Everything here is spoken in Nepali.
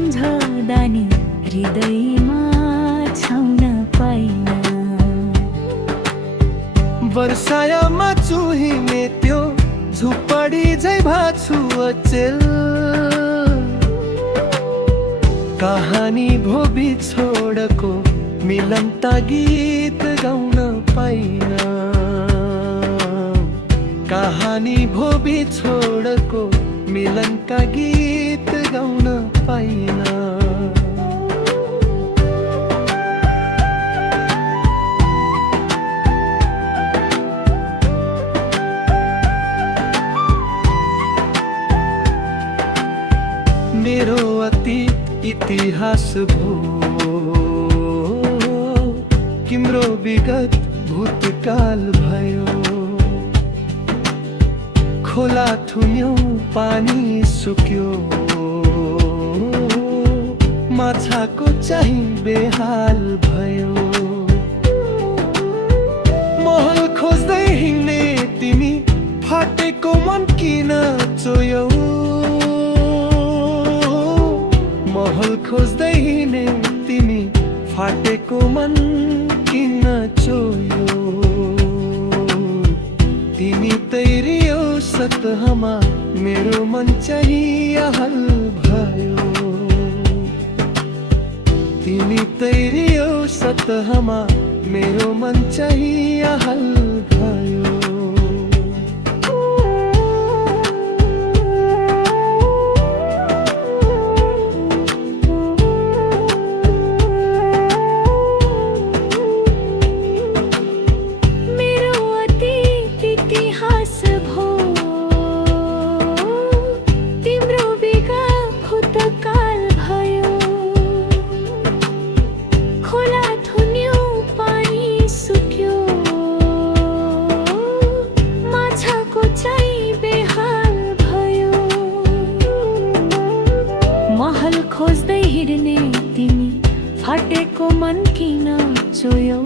सम्झदा नि हृदयमा छाउन पाइन। वर्षायामा चुहिने त्यो झुपडी झै भाछु अचेल। कहानी भो बिछोडको मिलनता गीत गाउन पाइन। कहानी भो बिछोडको मिलनका गीत गाउन पाइन। मेरो अतीत इतिहास भो, तिम्रो विगत भूतकाल भयो। खोला थुन्यो पानी सुक्यो, माछाको चाहिँ बेहाल भयो। महल खोज्दै हिँड्ने तिमी फाटेको मन किन चोयौ। महल खोज्दै हिँड्ने तिमी फाटेको मन किन चोयौ। तिमी तैरियौ सतहमा, मेरो मन चाहिँ हल भयो। तिमी तैरियौ सतहमा, मेरो मन चाहिँ हल भयो। महल खोज्दै हिँड्ने तिमी फाटेको मन किन चोयौ।